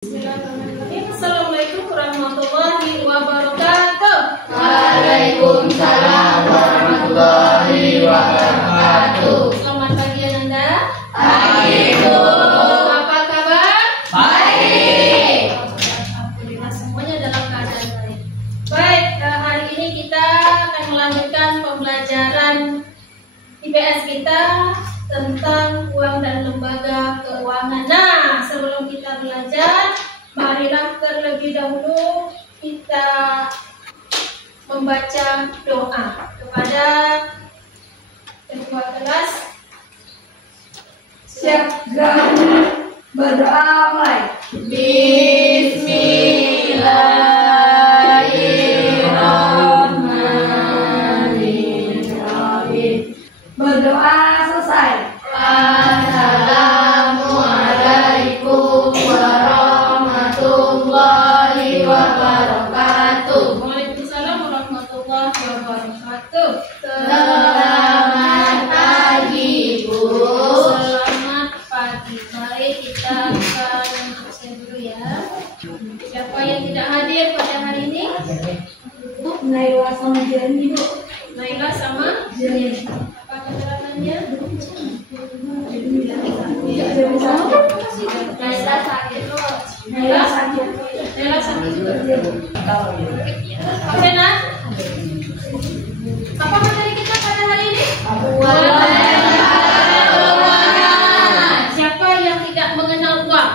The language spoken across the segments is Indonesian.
Bismillahirrahmanirrahim. Assalamualaikum warahmatullahi wabarakatuh. Waalaikumsalam warahmatullahi wabarakatuh. Selamat pagi Ananda. Pagi Bu. Apa kabar? Baik. Alhamdulillah semuanya dalam keadaan baik. Baik, hari ini kita akan melanjutkan pembelajaran IPS kita tentang uang dan lembaga keuangan. Nah, sebelum kita belajar, marilah terlebih dahulu kita membaca doa kepada ketua kelas. Siap gabung berdoa mulai. Bismillahirrahmanirrahim. Berdoa selesai. Assalamualaikum warahmatullahi wabarakatuh. Waalaikumsalam warahmatullahi wabarakatuh. Selamat pagi Bu. Selamat pagi. Mari kita akan absen dulu ya. Siapa yang tidak hadir pada hari ini? Bu, Naila sama Jenny Bu. Naila sama Jenny. apa keterangannya? Naila sakit Bu. Naila sakit. Naila sakit juga. Sena, apa materi kita pada hari ini? Siapa yang tidak mengenal uang?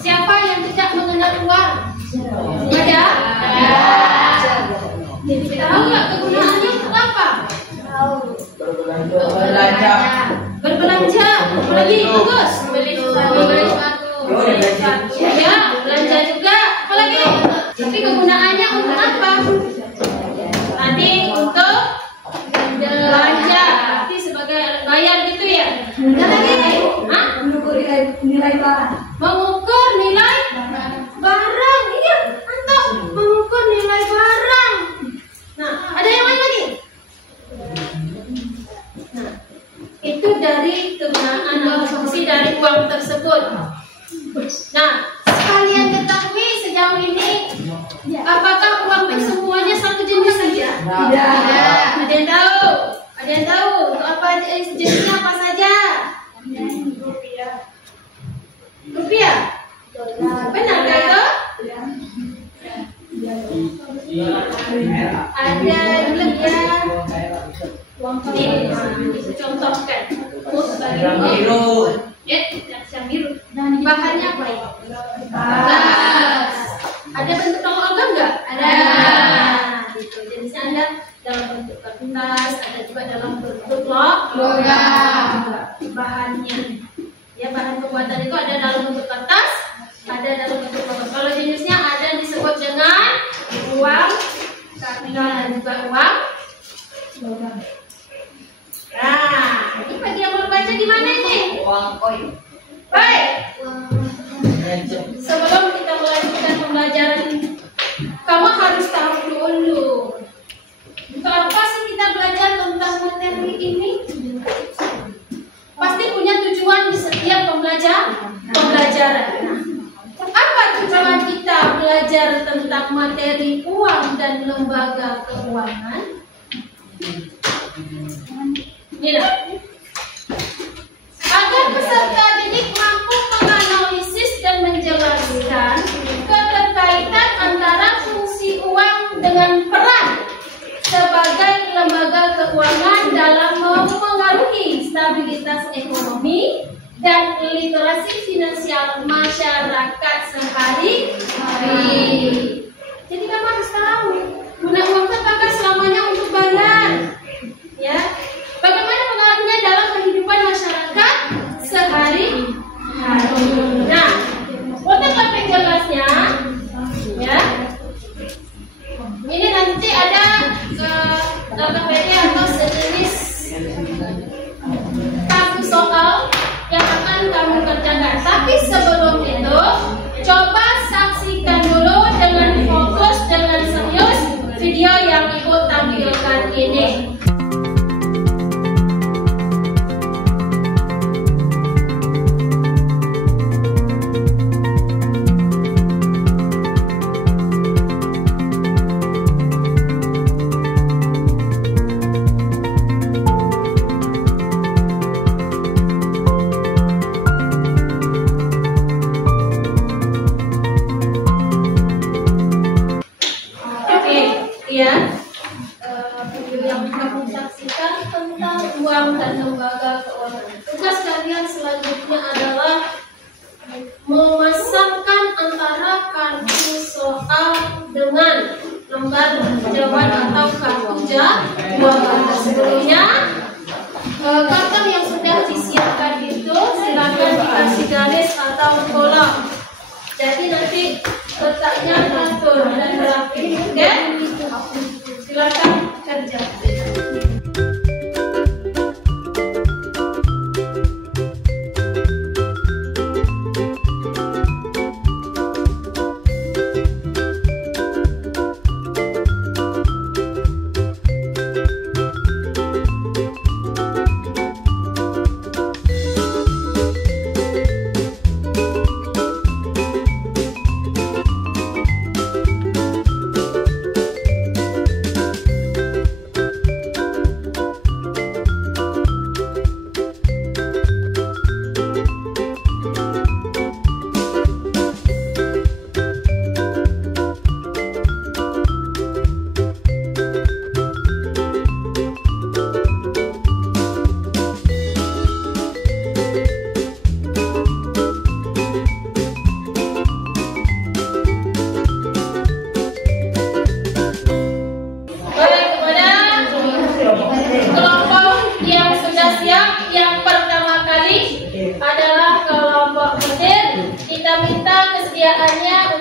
Siapa yang tidak mengenal uang? Ada? Tahu nggak kegunaannya untuk apa? Berbelanja. Apalagi bagus. Beli sepatu. Ya, belanja juga. Apalagi? Tapi kegunaannya untuk apa? Tadi untuk belanja. Tapi sebagai bayar gitu ya. Ada lagi? Hah? Mengukur nilai barang. Mengukur nilai barang. Iya, mantap. Mengukur nilai barang. Nah, ada yang lain lagi? Nah, itu dari kegunaan atau fungsi dari uang tersebut. Nah, sekalian ketahui sejauh ini, apakah uang itu semuanya satu jenis saja? Tidak. Ada yang tahu? Ada yang tahu? Untuk apa jenisnya apa saja? Rupiah. Benar nggak itu? Ada belum ya? Ini contohkan. Biru. Ya, yang biru. Bahannya apa ya? Ada bentuk logam nggak? Ada. Gitu. Jenisnya ada dalam bentuk kertas, ada juga dalam bentuk logam. Bahannya, ya bahan pembuatan itu ada dalam bentuk kertas, ada dalam bentuk logam. Kalau jenisnya ada disebut dengan uang kartal dan juga uang logam. Nah, ini bagi yang mau baca di mana ini? Uang koin. Baik. Sebelum kita melanjutkan pembelajaran, kamu harus tahu dulu, untuk apa sih kita belajar tentang materi ini? Pasti punya tujuan di setiap pembelajaran. Apa tujuan kita belajar tentang materi uang dan lembaga keuangan? Ini agar peserta didik mampu menganalisis dan menjelaskan keterkaitan antara fungsi uang dengan peran sebagai lembaga keuangan dalam memengaruhi stabilitas ekonomi dan literasi finansial masyarakat sehari-hari. Jadi kamu harus tahu, guna uang itu apakah selamanya untuk bayar? Ya, bagaimana pengaruhnya dalam kehidupan masyarakat sehari-hari? Nah, untuk lebih jelasnya, ya, ini nanti ada KPP atau sejenis kartu soal yang akan kamu kerjakan. Tapi sebelum itu, coba saksikan dulu dengan fokus, dengan serius atau kolam. Jadi nanti letaknya teratur dan rapi. Oke? Silakan kerja.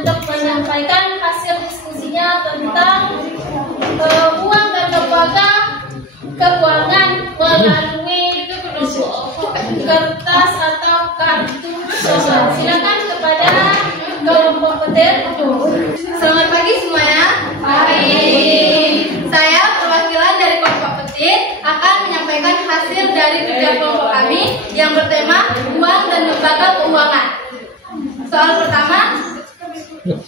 Untuk menyampaikan hasil diskusinya tentang uang dan lembaga keuangan melalui kertas atau kartu soal. Silakan kepada kelompok petir. Selamat pagi semuanya. Pagi. Saya perwakilan dari kelompok petir akan menyampaikan hasil dari kerja kelompok kami yang bertema uang dan lembaga keuangan. Soal pertama,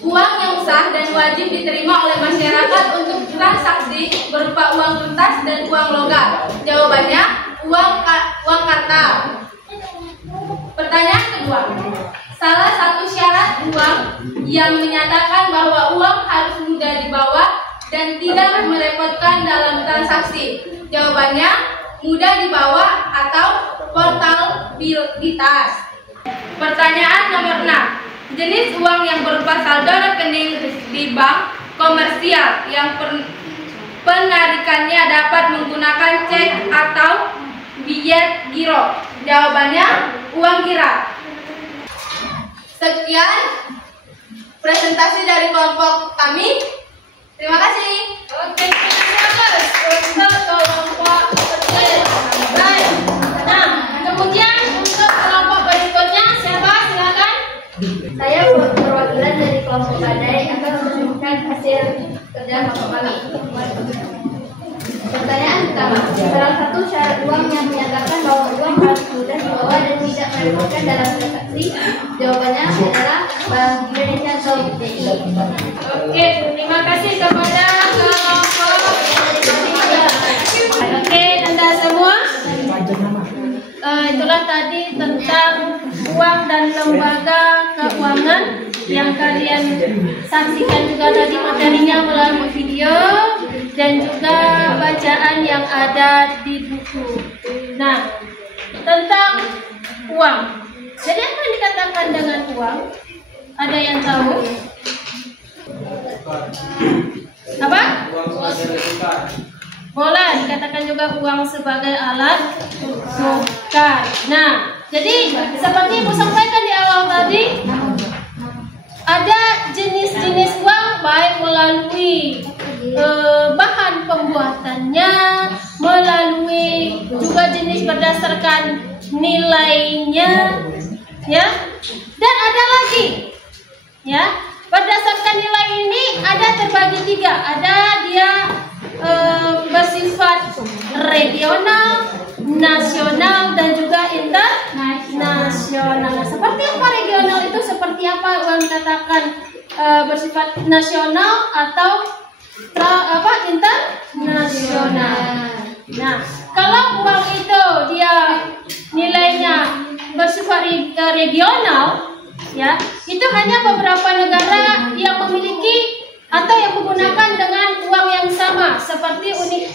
uang yang sah dan wajib diterima oleh masyarakat untuk transaksi berupa uang kertas dan uang logam. Jawabannya uang kartal. Pertanyaan kedua, salah satu syarat uang yang menyatakan bahwa uang harus mudah dibawa dan tidak merepotkan dalam transaksi. Jawabannya mudah dibawa atau portabilitas. Pertanyaan nomor 6. Jenis uang yang berupa saldo rekening di bank komersial yang penarikannya dapat menggunakan cek atau bilet giro. Jawabannya uang kirap. Sekian presentasi dari kelompok kami. Terima kasih. Oke, untuk kelompok petir. Baik. Nah, kemudian untuk kelompok berikutnya siapa? Silakan. Saya perwakilan dari kelompok badai akan menunjukkan hasil kerja kelompok kami. Pertanyaan pertama, salah satu syarat uang yang menyatakan bahwa uang harus mudah dibawa dan tidak merepotkan dalam transaksi. Jawabannya adalah Bank Indonesia atau BI. Oke, terima kasih kepada kelompok ketiga. Oke, Anda semua. Itulah tadi tentang uang dan lembaga keuangan yang kalian saksikan juga tadi materinya melalui video dan juga bacaan yang ada di buku. Nah, tentang uang. Jadi apa yang dikatakan dengan uang? Ada yang tahu? Apa? Boleh dikatakan juga uang sebagai alat tukar. Nah, jadi seperti Ibu sampaikan di awal tadi, ada jenis-jenis uang baik melalui bahan pembuatannya, melalui juga jenis berdasarkan nilainya, ya. Dan ada lagi, ya, berdasarkan nilai ini ada terbagi tiga. Ada dia bersifat regional, nasional, dan juga internasional. Seperti apa regional itu? Seperti apa uang katakan bersifat nasional atau internasional? Nah, kalau uang itu dia nilainya bersifat regional, ya, itu hanya beberapa negara yang memiliki atau yang menggunakan dengan uang yang sama, seperti Uni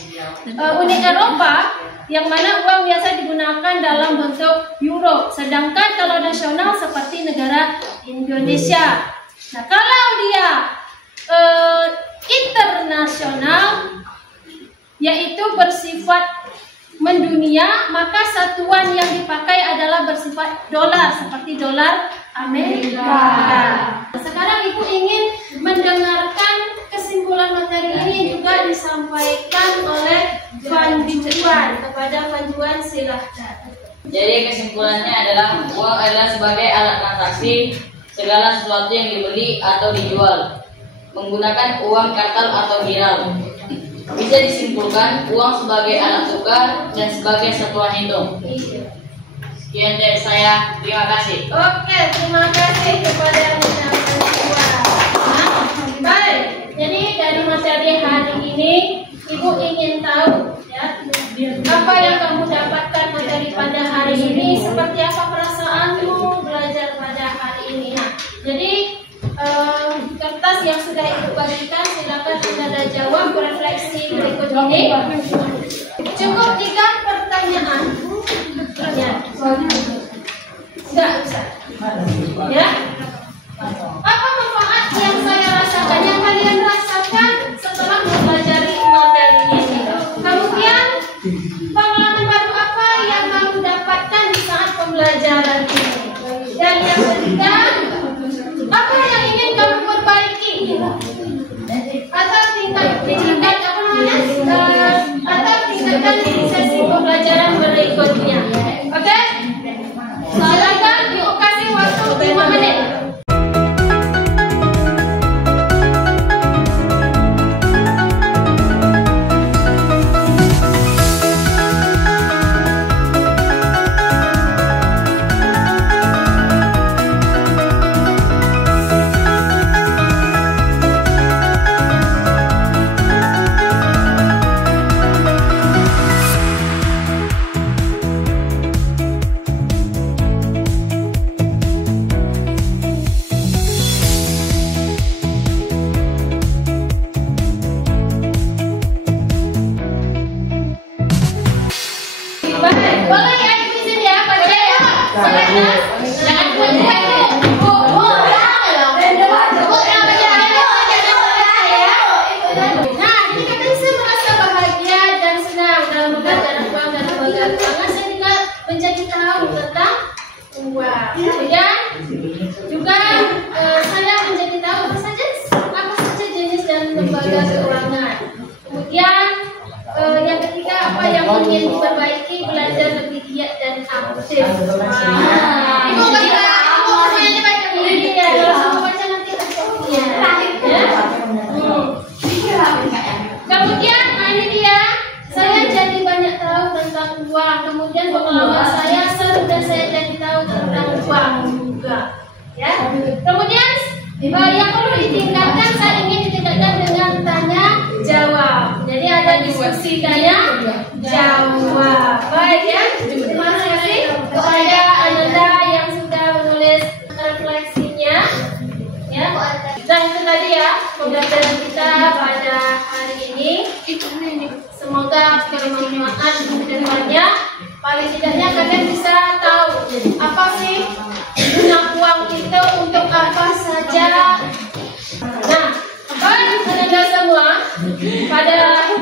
Eropa, yang mana uang biasa digunakan dalam bentuk euro. Sedangkan kalau nasional seperti negara Indonesia. Nah, kalau dia internasional, yaitu bersifat mendunia, maka satuan yang dipakai adalah bersifat dolar, seperti dolar Amerika. Sekarang Ibu ingin mendengarkan kesimpulan materi ini juga disampaikan oleh Van Juan. Kepada Van Juan silahkan. Jadi kesimpulannya adalah uang adalah sebagai alat transaksi segala sesuatu yang dibeli atau dijual menggunakan uang kartal atau giral. Bisa disimpulkan uang sebagai alat tukar dan sebagai satuan hitung. Sekian dari saya, terima kasih. Oke, terima kasih kepada Van Juan. Baik, jadi dari materi hari ini Ibu ingin tahu ya, apa yang kamu dapatkan materi pada hari ini, seperti apa perasaanmu belajar pada hari ini. Nah, jadi kertas yang sudah Ibu bagikan silakan Anda jawab refleksi berikut ini. Cukup 3 pertanyaan. Ya. Enggak usah. Ya. Apa manfaat yang saya rasakan, yang kalian rasakan setelah mempelajari materi ini? Kemudian pengalaman baru apa yang kamu dapatkan di saat pembelajaran ini? Dan yang ketiga, apa yang ingin kamu perbaiki? Atau tingkatkan apa namanya? Atau tingkatkan di sesi pembelajaran berikutnya. Oke? Silakan Ibu kasih waktu 5 menit. Boleh ya, izin ya, baca ya. Silakan. Jangan buat-buat ya. Bu, nah, jadi katanya saya merasa bahagia dan senang dalam belajar uang dan lembaga keuangan. Saya juga menjadi tahu tentang uang. Kemudian juga saya menjadi tahu apa saja jenis dan lembaga keuangan. Kemudian yang ketiga, apa yang ingin diperbaiki, belajar lebih giat dan aktif. Ibu baca, Ibu semuanya baca dulu ya. Kalau kamu baca nanti ya. Kemudian, ini dia. Saya jadi banyak tahu tentang uang. Kemudian pengalaman saya seru dan saya jadi tahu tentang uang juga. Ya. Kemudian yang perlu ditingkatkan, saya ingin ditingkatkan dengan tanya jawab. Jadi ada diskusi tanya jawab. Baik ya. Terima kasih kepada Anda yang sudah menulis refleksinya. Ya. Dan itu tadi ya pembelajaran kita pada hari ini. Semoga bermanfaat kedepannya. Paling tidaknya kalian bisa tahu apa sih guna uang itu untuk apa saja. Nah, baik Anda semua, pada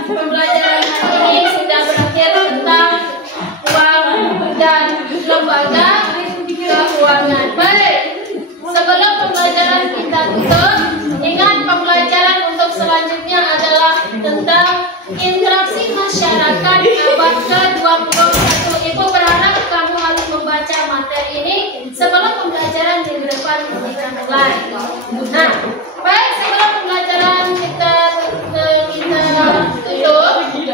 pembelajaran hari ini sudah berakhir tentang uang dan lembaga keuangan. Baik, sebelum pembelajaran kita tutup, ingat pembelajaran untuk selanjutnya adalah tentang interaksi masyarakat abad ke-21. Ibu berharap kamu harus membaca materi ini sebelum pembelajaran minggu depan kita mulai. Nah, baik, sebelum pembelajaran kita tutup,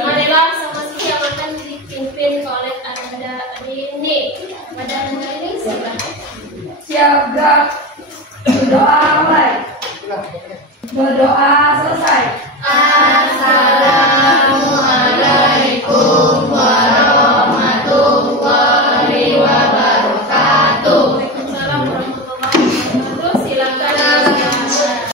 marilah sama siap akan dipimpin oleh Anda ini. Pada Anda ini silakan. Siap gerak. Berdoa mulai. Berdoa selesai.